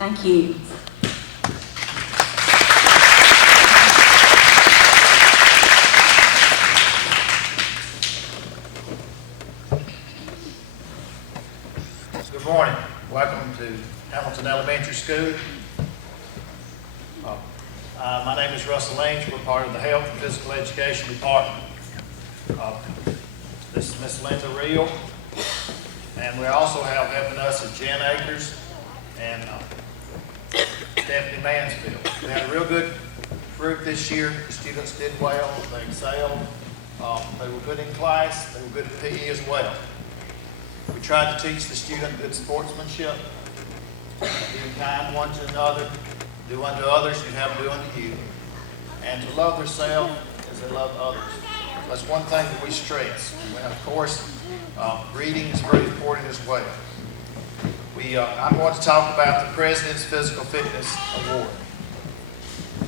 Thank you. Good morning. Welcome to Hamilton Elementary School. My name is Russell Lynch. We're part of the Health and Physical Education Department. This is Miss Linda Reel. And we also have helping us is Jen Akers and Stephanie Mansfield. We had a real good group this year. The students did well. They excelled. They were good in class. They were good at PE as well. We tried to teach the student good sportsmanship, being kind one to another, do unto others you have do unto you, and to love themselves as they love others. That's one thing that we stress. And of course, reading is very important as well. I'm going to talk about the President's Physical Fitness Award.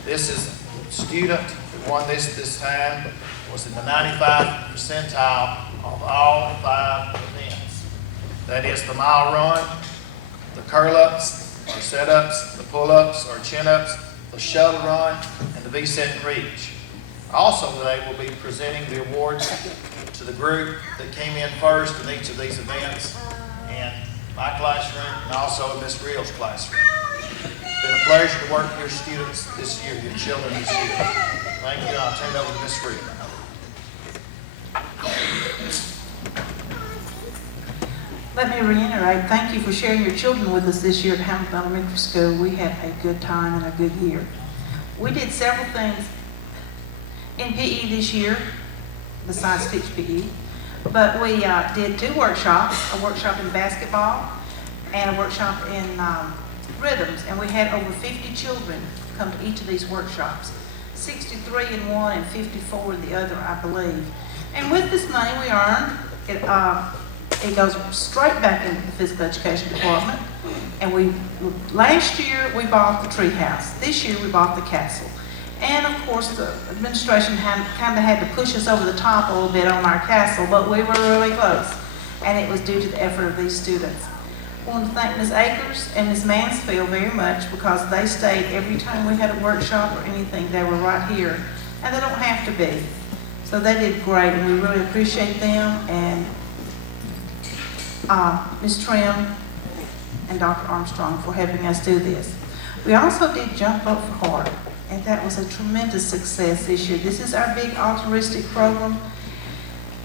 This is the student that won this time was in the 95th percentile of all 5 events. That is the mile run, the curl-ups, or set-ups, the pull-ups, or chin-ups, the shuttle run, and the V-set and reach. Also today we'll be presenting the awards to the group that came in first in each of these events in my classroom and also in Miss Reel's classroom. It's been a pleasure to work with your students this year, your children this year. Thank you. I'll turn it over to Miss Reel. Let me reiterate, thank you for sharing your children with us this year at Hamilton Elementary School. We had a good time and a good year. We did several things in PE this year, besides teach PE, but we did 2 workshops, a workshop in basketball and a workshop in rhythms, and we had over 50 children come to each of these workshops, 63 in one and 54 in the other, I believe. And with this money we earned, it goes straight back into the physical education department. And last year we bought the tree house. This year we bought the castle. And of course the administration kind of had to push us over the top a little bit on our castle, but we were really close. And it was due to the effort of these students. I want to thank Ms. Akers and Ms. Mansfield very much because they stayed every time we had a workshop or anything. They were right here. And they don't have to be. So they did great and we really appreciate them. And Ms. Trim and Dr. Armstrong for helping us do this. We also did Jump Up for Heart, and that was a tremendous success this year. This is our big altruistic program,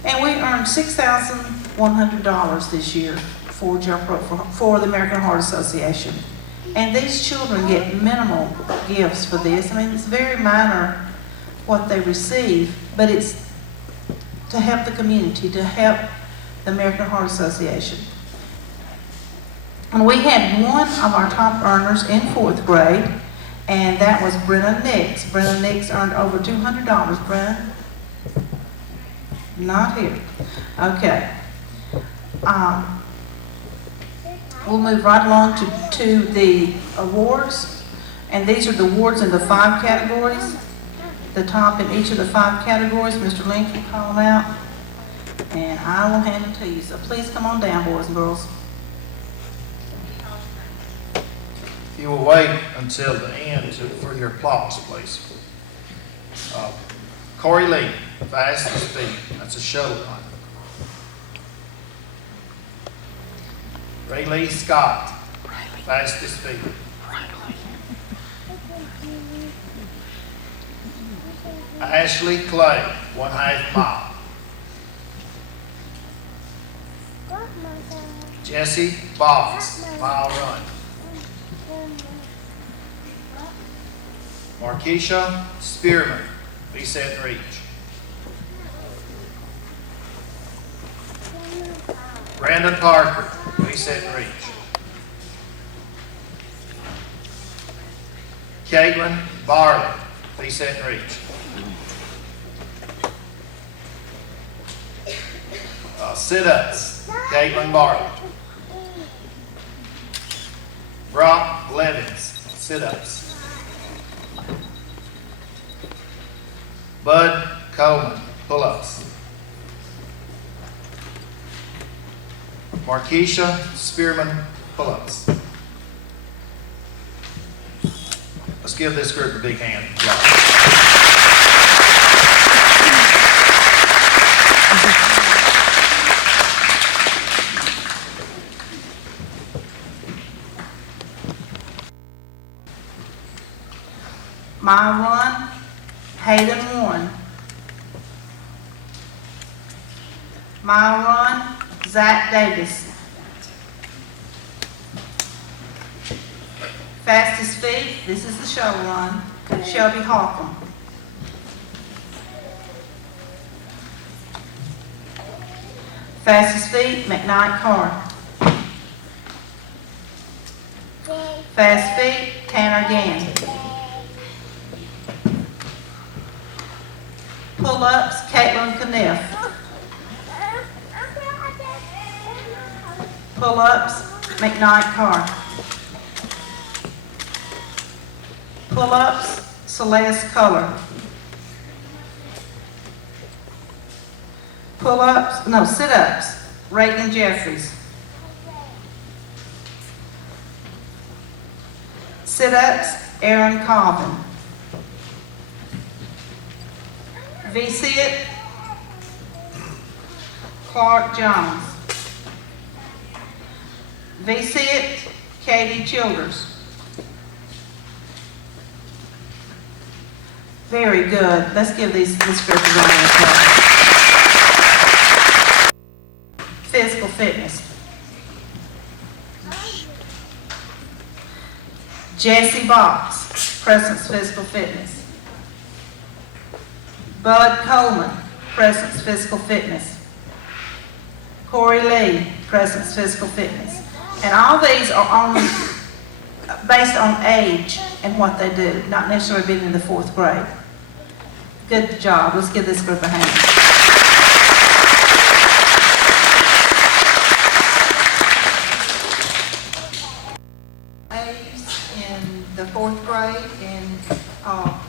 and we earned $6,100 this year for Jump Up for the American Heart Association. And these children get minimal gifts for this. I mean, it's very minor what they receive, but it's to help the community, to help the American Heart Association. And we had one of our top earners in 4th grade, and that was Brenna Nix. Brenna Nix earned over $200. Brenna? Not here. Okay. We'll move right along to the awards, and these are the awards in the 5 categories. The top in each of the 5 categories, Mr. Lynch will call them out. And I will hand it to you. So please come on down, boys and girls. You will wait until the end for your applause, please. Corey Lee, fastest speed. That's a shuttle run. Rylee Scott, fastest speed. Ashley Clay, 1/2 mile. Jesse Boggs, mile run. Markeisha Spearman, V-set and reach. Brandon Parker, V-set and reach. Caitlin Barley, V-set and reach. Sit-ups, Caitlin Barley. Brock Levins, sit-ups. Bud Coleman, pull-ups. Markeisha Spearman, pull-ups. give this group a big hand. Mile Run, Haigen won. Mile Run, Zach Davis. Fastest Feet, this is the show run, Shelby Holcomb. Fastest Feet, McKnight Carr. Fast Feet, Tanner Gann. Pull-ups, Caitlin Kniff. Pull-ups, McKnight Carr. Pull-ups, Celeste Color. Pull-ups, no, sit-ups, Reagan Jeffries. Sit-ups, Aaron Colvin. V-sit, Clark Jones. V-sit, Katie Childers. Very good. Let's give this group a round of applause. Physical fitness. Jesse Box, Presence Physical Fitness. Bud Coleman, Presence Physical Fitness. Corey Lee, Presence Physical Fitness. And all these are based on age and what they do, not necessarily being in the 4th grade. Good job. Let's give this group a hand. A's in the 4th grade, and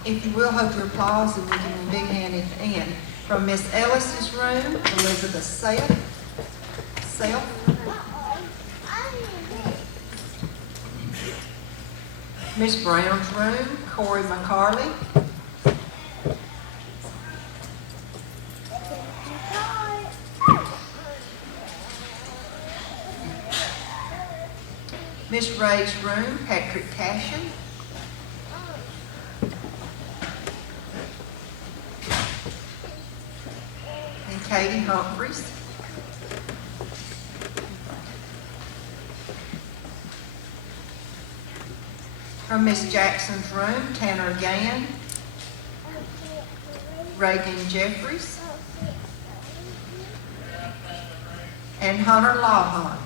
if you will, hold your applause and we give them a big hand at the end. From Miss Ellis's room, Elizabeth Self. Miss Brown's room, Corey McCarley. Miss Ray's room, Patrick Cashin. And Katie Humphries. From Miss Jackson's room, Tanner Gann, Reagan Jeffries, and Hunter Lawhorn.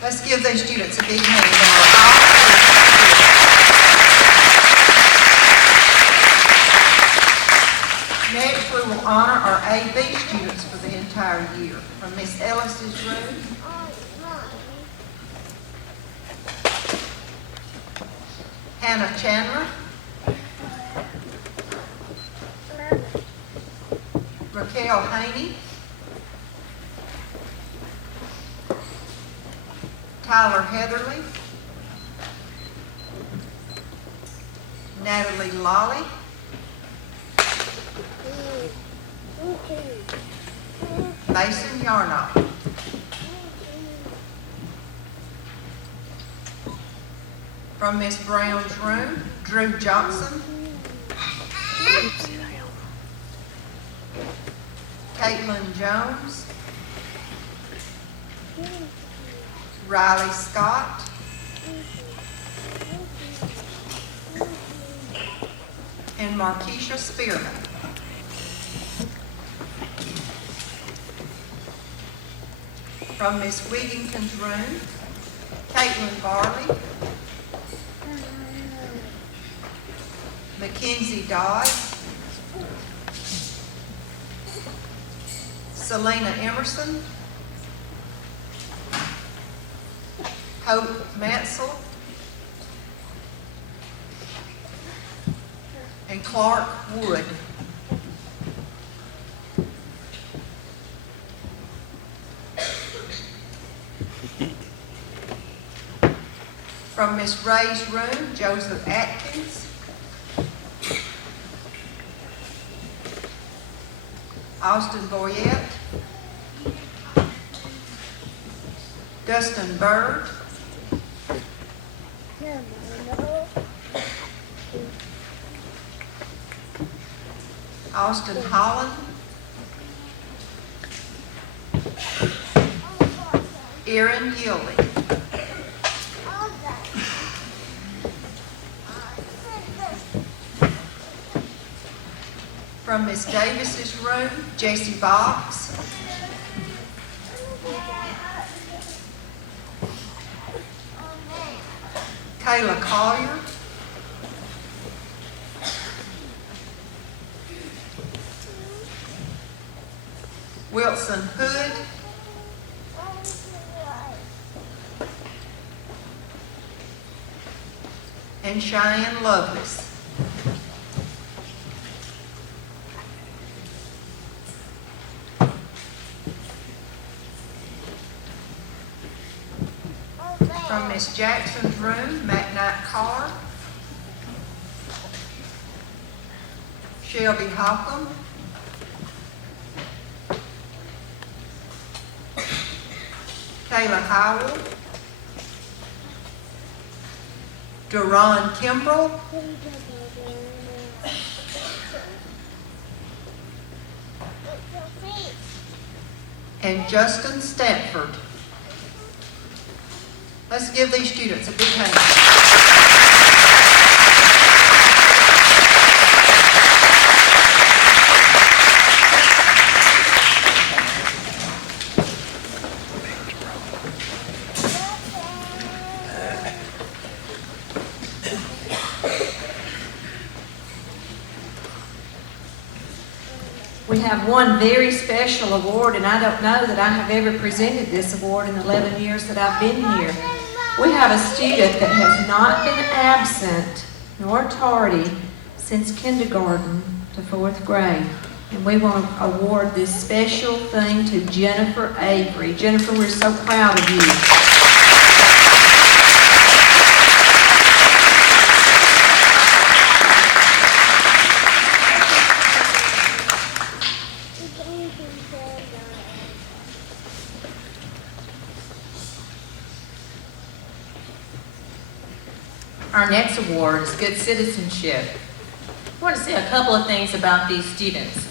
Let's give those students a big hand. Next, we will honor our AB students for the entire year. From Miss Ellis's room, Hannah Chandler, Raquel Haney, Tyler Heatherly, Natalie Lolly, Mason Yarnock. From Miss Brown's room, Drew Johnson, Caitlin Jones, Rylee Scott, and Markeisha Spearman. From Miss Wigington's room, Caitlin Barley, Mackenzie Dodd, Selena Emerson, Hope Mansell, and Clark Wood. From Miss Ray's room, Joseph Atkins. Austin Boyette. Dustin Bird. Austin Holland. Erin Gildy. From Miss Davis's room, J.C. Box. Kayla Collier. Wilson Hood. And Cheyenne Lovelace. From Miss Jackson's room, McKnight Carr. Shelby Holcomb. Kayla Howell. Duron Kimbrell. And Justin Stanford. Let's give these students a big hand. We have one very special award, and I don't know that I have ever presented this award in the 11 years that I've been here. We have a student that has not been absent nor tardy since kindergarten to 4th grade. And we want to award this special thing to Jennifer Avery. Jennifer, we're so proud of you. Our next award is Good Citizenship. I want to say a couple of things about these students.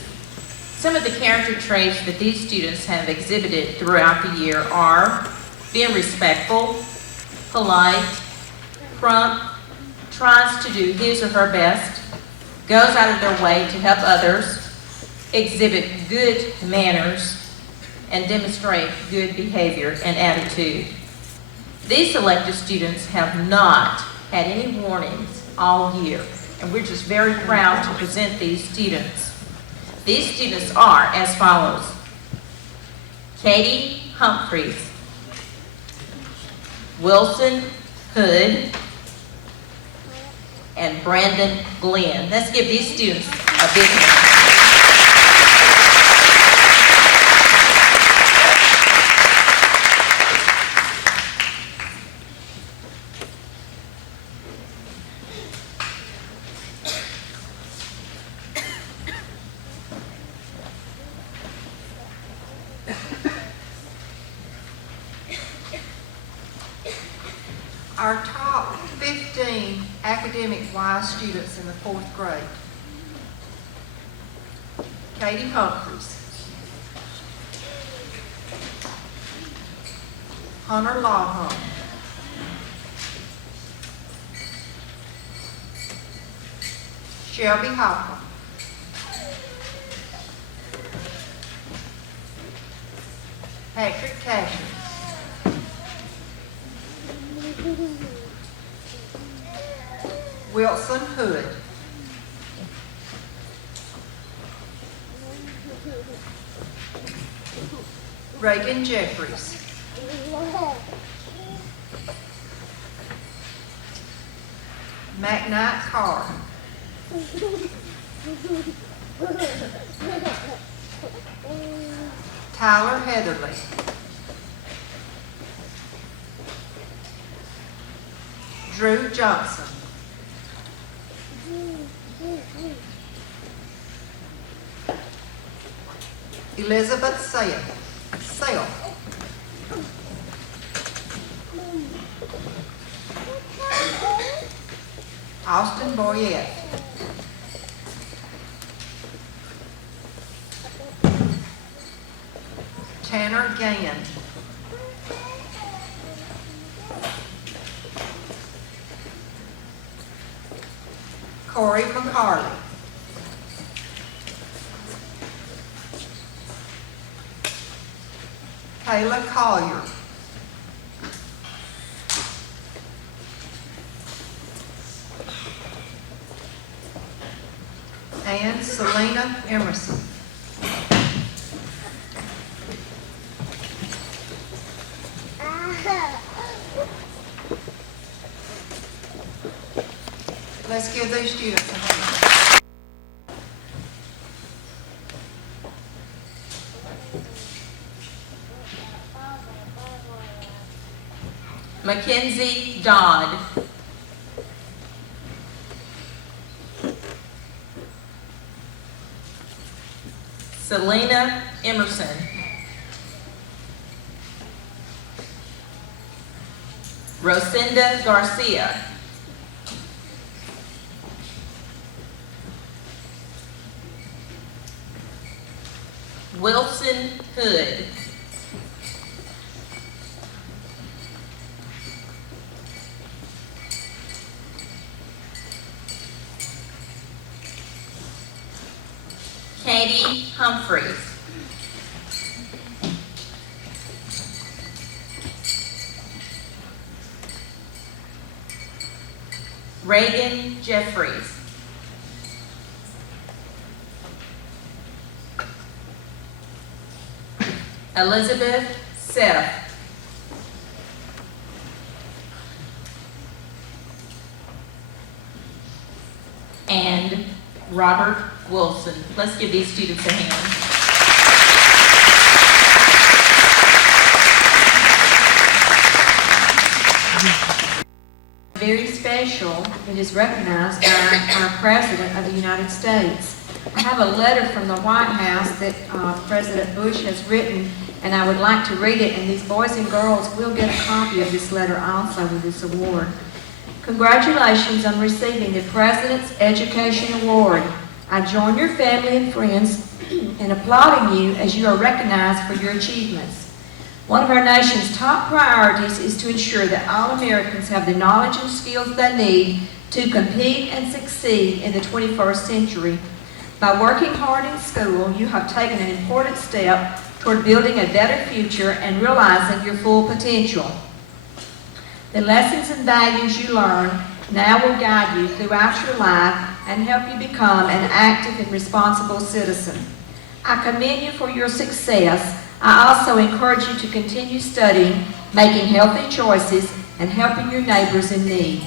Some of the character traits that these students have exhibited throughout the year are being respectful, polite, prompt, tries to do his or her best, goes out of their way to help others, exhibit good manners, and demonstrate good behavior and attitude. These selected students have not had any warnings all year, and we're just very proud to present these students. These students are as follows: Katie Humphreys, Wilson Hood, and Brandon Glenn. Let's give these students a big hand. Our top 15 academic-wise students in the 4th grade. Katie Humphreys. Hunter Lawhorn. Shelby Hopper. Patrick Casher. Wilson Hood. Reagan Jeffries. McKnight Carr. Tyler Heatherly. Drew Johnson. Elizabeth Sale. Austin Boyette. Tanner Gann. Corey McCarley. Kayla Collier. And Selena Emerson. Let's give these students a hand. Mackenzie Dodd. Selena Emerson. Rosinda Garcia. Wilson Hood. Katie Humphreys. Reagan Jeffries. Elizabeth Seth. And Robert Wilson. Let's give these students a hand. Very special, it is recognized by our President of the United States. I have a letter from the White House that President Bush has written, and I would like to read it, and these boys and girls will get a copy of this letter also with this award. Congratulations on receiving the President's Education Award. I join your family and friends in applauding you as you are recognized for your achievements. One of our nation's top priorities is to ensure that all Americans have the knowledge and skills they need to compete and succeed in the 21st century. By working hard in school, you have taken an important step toward building a better future and realizing your full potential. The lessons and values you learn now will guide you throughout your life and help you become an active and responsible citizen. I commend you for your success. I also encourage you to continue studying, making healthy choices, and helping your neighbors in need.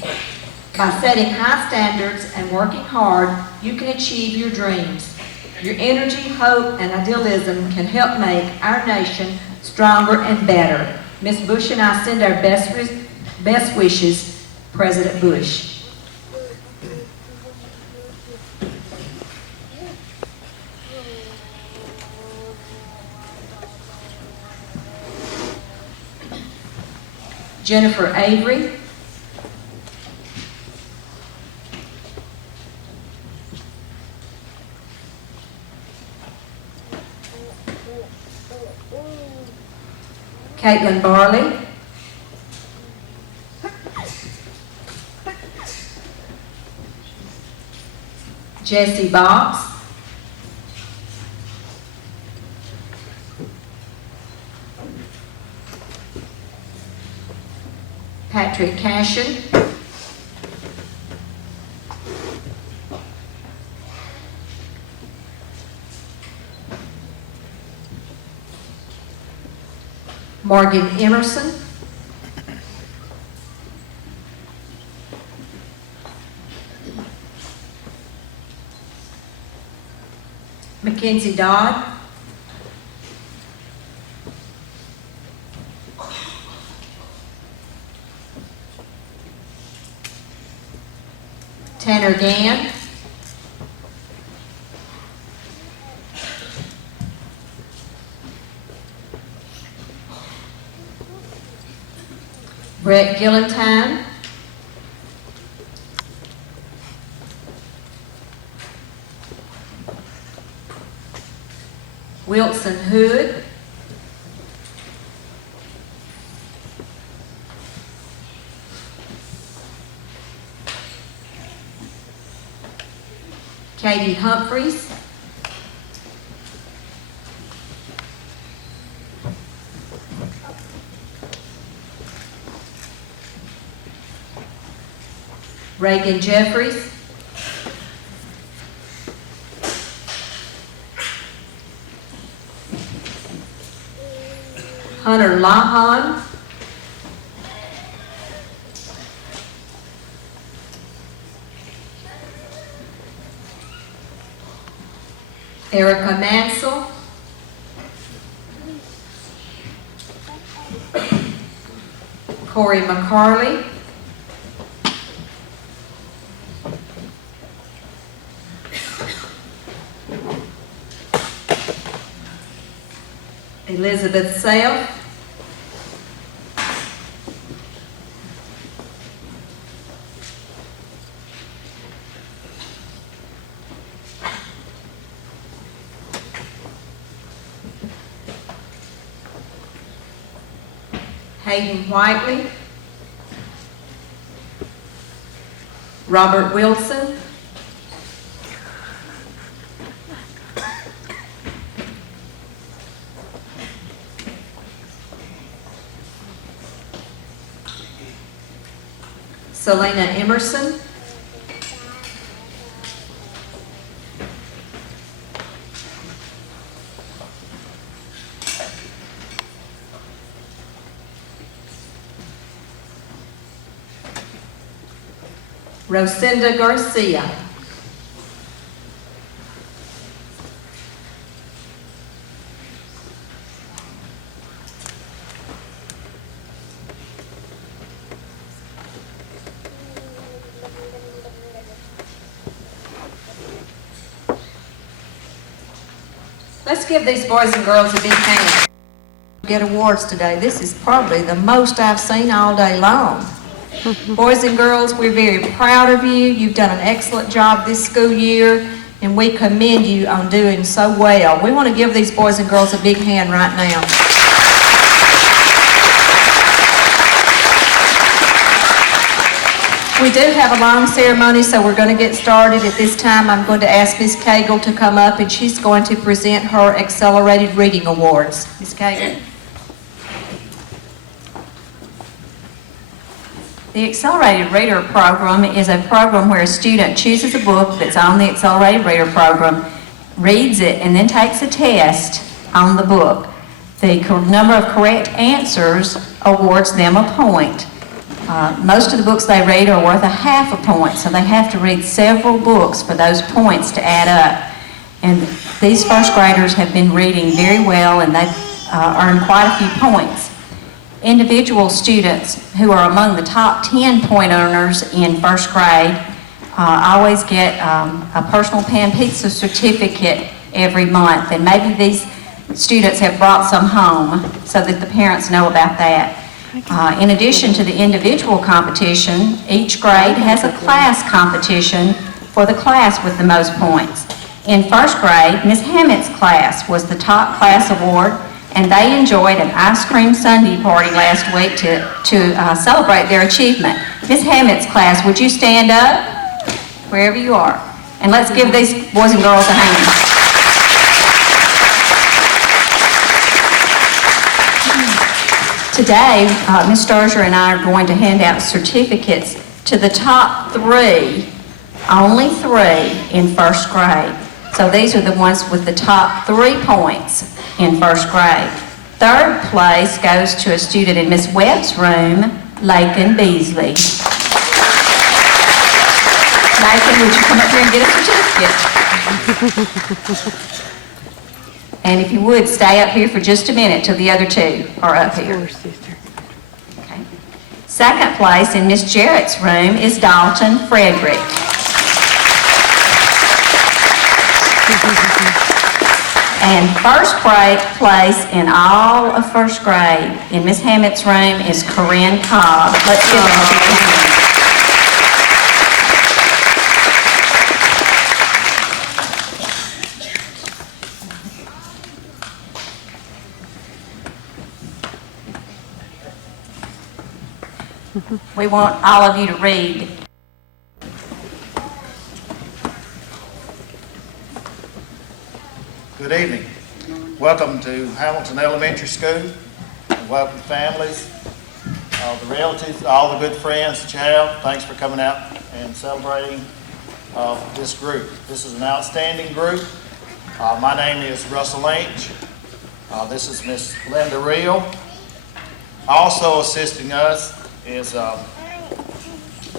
By setting high standards and working hard, you can achieve your dreams. Your energy, hope, and idealism can help make our nation stronger and better. Ms. Bush and I send our best wishes, President Bush. Jennifer Avery. Caitlin Barley. Jesse Box. Patrick Cashin. Morgan Emerson. Mackenzie Dodd. Tanner Gann. Brett Gillentine. Wilson Hood. Katie Humphreys. Reagan Jeffries. Hunter Lahan. Erica Mansell. Corey McCarley. Elizabeth Self. Hayden Whiteley. Robert Wilson. Selena Emerson. Rosinda Garcia. Let's give these boys and girls a big hand. Get awards today. This is probably the most I've seen all day long. Boys and girls, we're very proud of you. You've done an excellent job this school year, and we commend you on doing so well. We want to give these boys and girls a big hand right now. We do have a long ceremony, so we're going to get started. At this time, I'm going to ask Ms. Cagle to come up, and she's going to present her Accelerated Reading Awards. Ms. Cagle. The Accelerated Reader Program is a program where a student chooses a book that's on the Accelerated Reader Program, reads it, and then takes a test on the book. The number of correct answers awards them a point. Most of the books they read are worth a half a point, so they have to read several books for those points to add up. And these first graders have been reading very well, and they've earned quite a few points. Individual students who are among the top 10 point earners in first grade always get a personal pan pizza certificate every month, and maybe these students have brought some home so that the parents know about that. In addition to the individual competition, each grade has a class competition for the class with the most points. In first grade, Ms. Hammett's class was the top class award, and they enjoyed an ice cream sundae party last week to celebrate their achievement. Ms. Hammett's class, would you stand up wherever you are? And let's give these boys and girls a hand. Today, Ms. Sturger and I are going to hand out certificates to the top three, only three, in first grade. So these are the ones with the top 3 points in first grade. Third place goes to a student in Miss Webb's room, Lakin Beasley. Lakin, would you come up here and get a certificate? And if you would, stay up here for just a minute till the other two are up here. Okay. Second place in Miss Jarrett's room is Dalton Frederick. And first place in all of first grade in Miss Hammett's room is Corinne Cobb. Let's give her a hand. We want all of you to read. Good evening. Welcome to Hamilton Elementary School. Welcome families, all the relatives, all the good friends that you have. Thanks for coming out and celebrating this group. This is an outstanding group. My name is Russell Lynch. This is Miss Linda Reel. Also assisting us is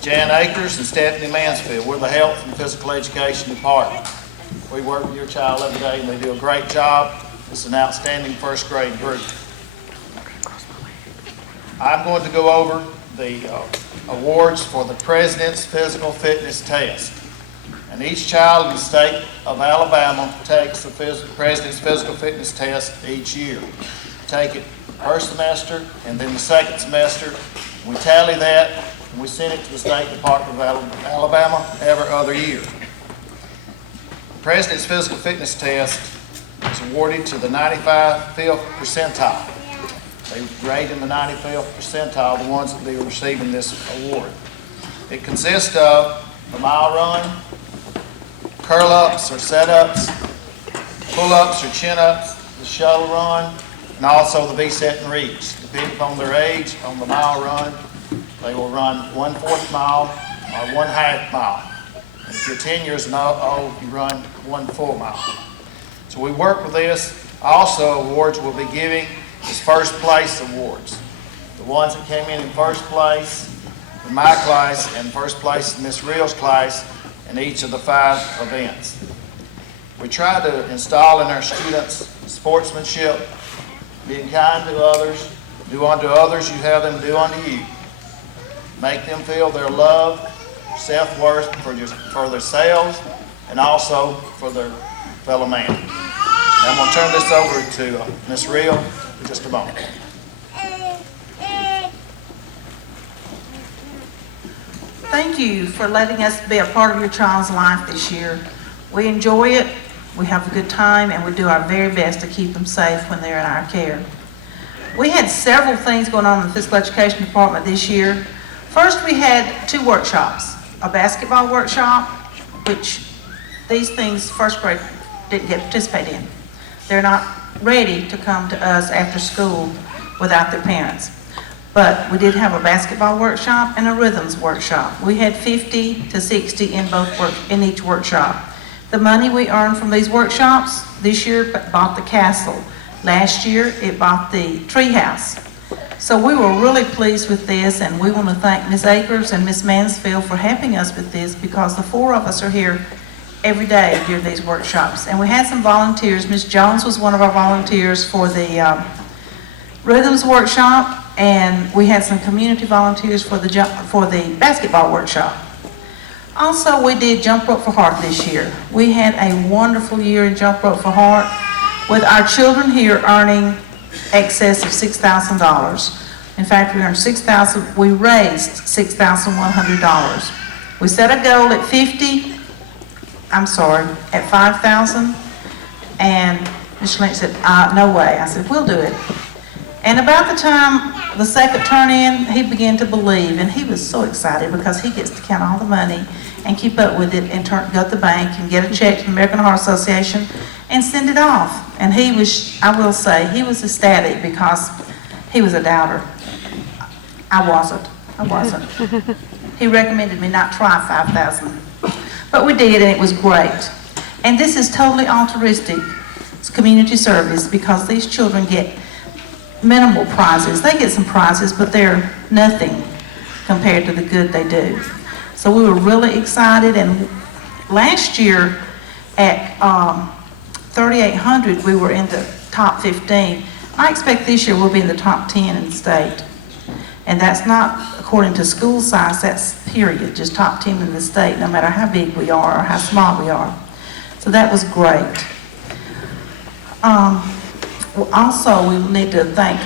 Jan Akers and Stephanie Mansfield. We're the Health and Physical Education Department. We work with your child every day and they do a great job. It's an outstanding first grade group. I'm going to go over the awards for the President's Physical Fitness Test. And each child in the state of Alabama takes the President's Physical Fitness Test each year. Take it first semester and then the second semester. We tally that and we send it to the State Department of Alabama every other year. The President's Physical Fitness Test is awarded to the 95th percentile. They grade in the 95th percentile, the ones that will be receiving this award. It consists of the mile run, curl-ups or set-ups, pull-ups or chin-ups, the shuttle run, and also the V-set and reach. Depending upon their age, on the mile run, they will run 1/4 mile or 1/2 mile. And if you're 10 years and old, you run 1 full mile. So we work with this. Also, awards we'll be giving is first place awards. The ones that came in first place in my class and first place in Miss Reel's class in each of the 5 events. We try to install in our students sportsmanship, being kind to others, do unto others you have them do unto you. Make them feel their love, self-worth for themselves and also for their fellow man. Now I'm going to turn this over to Miss Reel for just a moment. Thank you for letting us be a part of your child's life this year. We enjoy it, we have a good time, and we do our very best to keep them safe when they're in our care. We had several things going on in the physical education department this year. First, we had 2 workshops. A basketball workshop, which these things first grade didn't get to participate in. They're not ready to come to us after school without their parents. But we did have a basketball workshop and a rhythms workshop. We had 50 to 60 in each workshop. The money we earned from these workshops this year bought the castle. Last year, it bought the treehouse. So we were really pleased with this, and we want to thank Ms. Akers and Ms. Mansfield for helping us with this, because the 4 of us are here every day during these workshops. And we had some volunteers. Ms. Jones was one of our volunteers for the rhythms workshop, and we had some community volunteers for the basketball workshop. Also, we did Jump Rope for Heart this year. We had a wonderful year in Jump Rope for Heart, with our children here earning excess of $6,000. In fact, we raised $6,100. We set a goal at at 5,000, and Mr. Lynch said, no way. I said, we'll do it. And about the time the second turn in, he began to believe, and he was so excited because he gets to count all the money and keep up with it and go to the bank and get a check from the American Heart Association and send it off. And he was, I will say, he was ecstatic because he was a doubter. I wasn't. He recommended me not try 5,000. But we did, and it was great. And this is totally altruistic. It's community service, because these children get minimal prizes. They get some prizes, but they're nothing compared to the good they do. So we were really excited, and last year at 3,800, we were in the top 15. I expect this year we'll be in the top 10 in the state. And that's not according to school size, that's period, just top 10 in the state, no matter how big we are or how small we are. So that was great. Also, we need to thank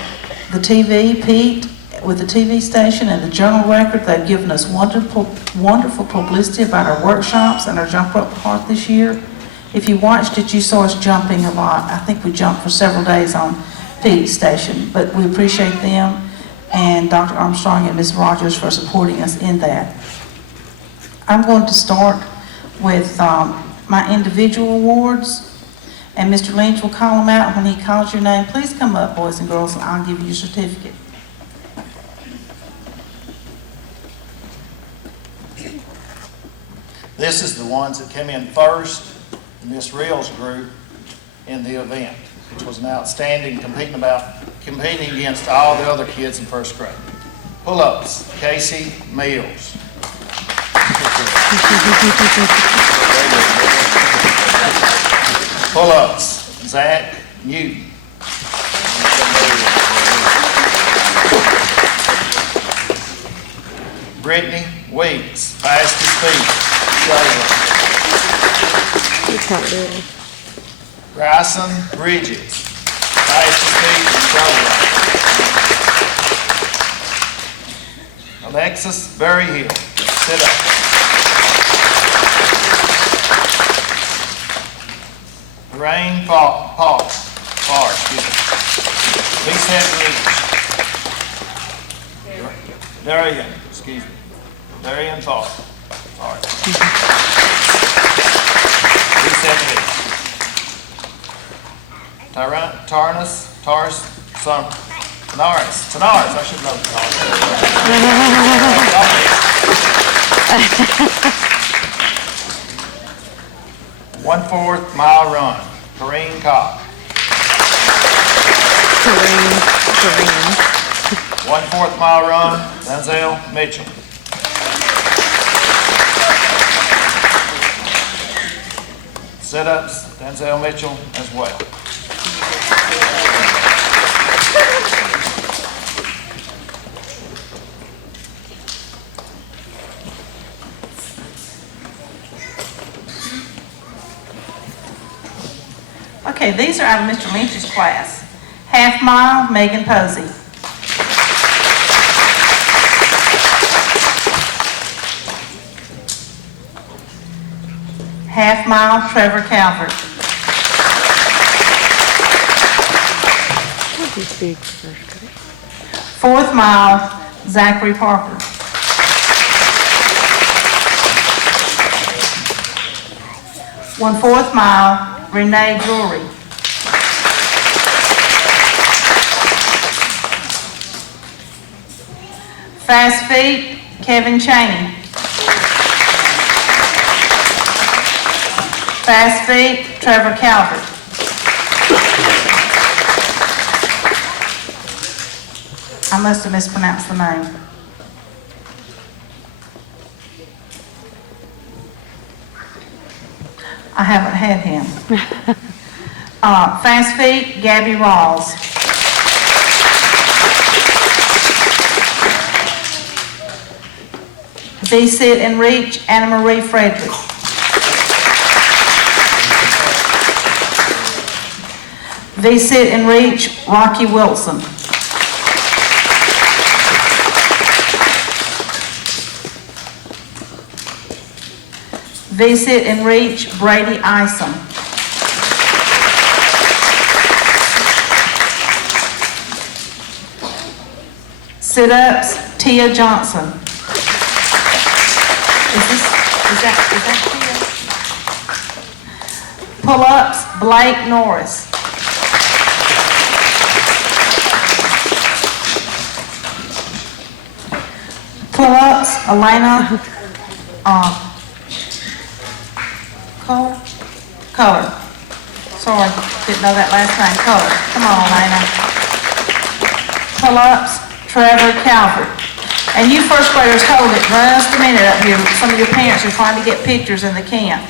the TV, Pete, with the TV station and the Journal Record. They've given us wonderful publicity about our workshops and our jump rope part this year. If you watched it, you saw us jumping a lot. I think we jumped for several days on Pete's station, but we appreciate them and Dr. Armstrong and Ms. Rogers for supporting us in that. I'm going to start with my individual awards, and Mr. Lynch will call them out. When he calls your name, please come up, boys and girls, and I'll give you your certificate. This is the ones that came in first in Miss Reel's group in the event, which was an outstanding competing against all the other kids in first grade. Pull-ups, Casey Mills. Pull-ups, Zach Newton. Brittany Weeks, fastest feet. You can't do it. Bryson Bridges, fastest feet. Alexis Berryhill, sit up. Lorraine Farr, excuse me. Lisa Leach. Darian, excuse me. Darian Farr. Sorry. Lisa Leach. Tanaris, I should know the Taurus. 1/4 mile run, Kareem Cobb. 1/4 mile run, Denzel Mitchell. Sit-ups, Denzel Mitchell as well. Okay, these are out of Mr. Lynch's class. Half mile, Megan Posey. Half mile, Trevor Calvert. He's big first grade. 4th mile, Zachary Parker. 1/4 mile, Renee Drury. Fast feet, Kevin Chaney. Fast feet, Trevor Calvert. I must have mispronounced the name. I haven't had him. Fast feet, Gabby Rawls. V-sit and reach, Anna Marie Frederick. V-sit and reach, Rocky Wilson. V-sit and reach, Brady Isom. Sit-ups, Tia Johnson. Is that Tia? Pull-ups, Blake Norris. Pull-ups, Elena, Color. Sorry, didn't know that last name. Color. Come on, Elena. Pull-ups, Trevor Calvert. And you first graders, hold it just a minute up here. Some of your parents are trying to get pictures in the camp.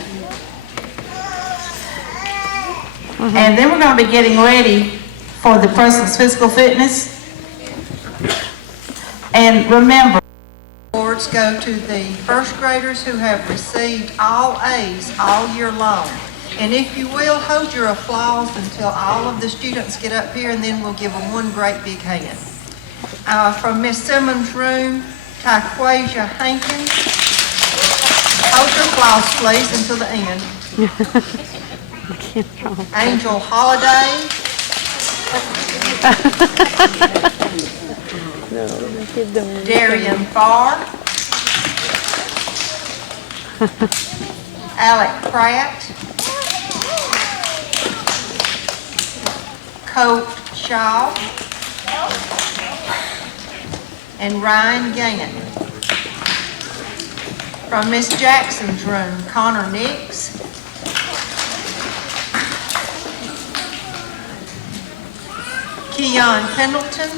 And then we're going to be getting ready for the President's Physical Fitness. And remember, Awards go to the first graders who have received all A's all year long. And if you will, hold your applause until all of the students get up here, and then we'll give them one great big hand. From Miss Simmons' room, Taquasia Hankins. Hold your applause, please, until the end. Angel Holiday. Darian Farr. Alec Pratt. Colt Shaw. And Ryan Gann. From Miss Jackson's room, Connor Nix. Keon Pendleton.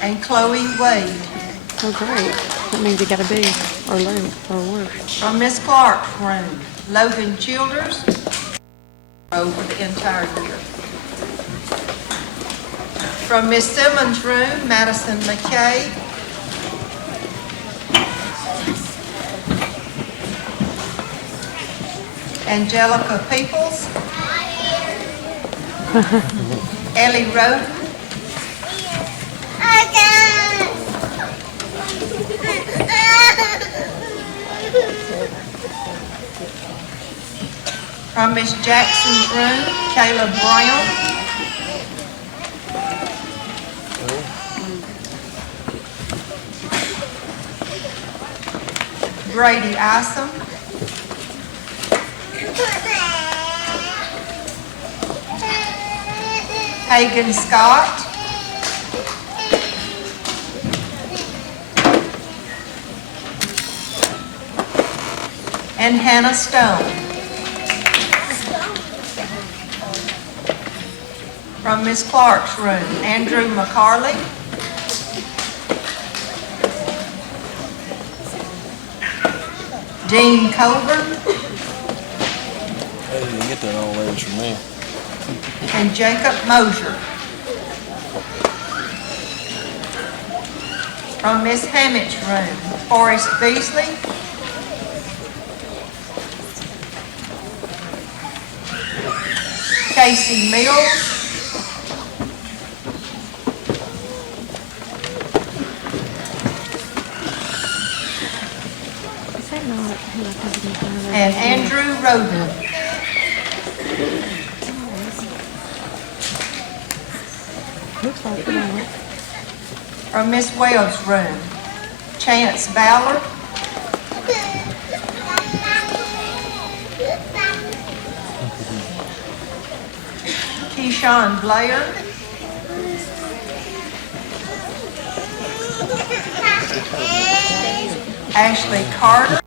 And Chloe Wade. Oh, great. That means you got a B or low or worse. From Miss Clark's room, Logan Childers. Over the entire year. From Miss Simmons' room, Madison McKay. Angelica Peoples. Ellie Roden. From Miss Jackson's room, Caleb Brown. Brady Isom. Haigen Scott. And Hannah Stone. From Miss Clark's room, Andrew McCarley. Dean Colburn. Hey, you didn't get that all letters from me. And Jacob Mosier. From Miss Hammett's room, Forrest Beasley. Casey Mills. Is that not who I thought it was? And Andrew Roden. Looks like it. From Miss Wells' room, Chance Ballard. Keyshawn Blair. Ashley Carter.